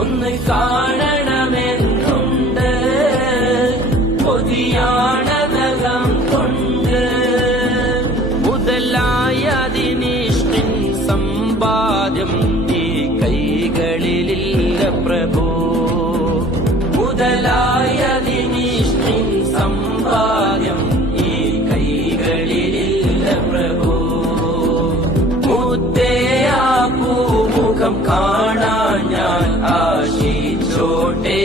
ഒന്ന് കാണണമെന്നുണ്ട് കൊതിയാണതകം കൊണ്ട് മുതലായതിനിഷ്ടിൻ സമ്പാദ്യം ഈ കൈകളിലില്ല പ്രഭു മുതലായതിനിഷ്ടിൻ സമ്പാദ്യം ഈ കൈകളിലില്ല പ്രഭു മുത്തയാ പൂമുഖം കാണാൻ ഞാൻ ആശിച്ചോട്ടേ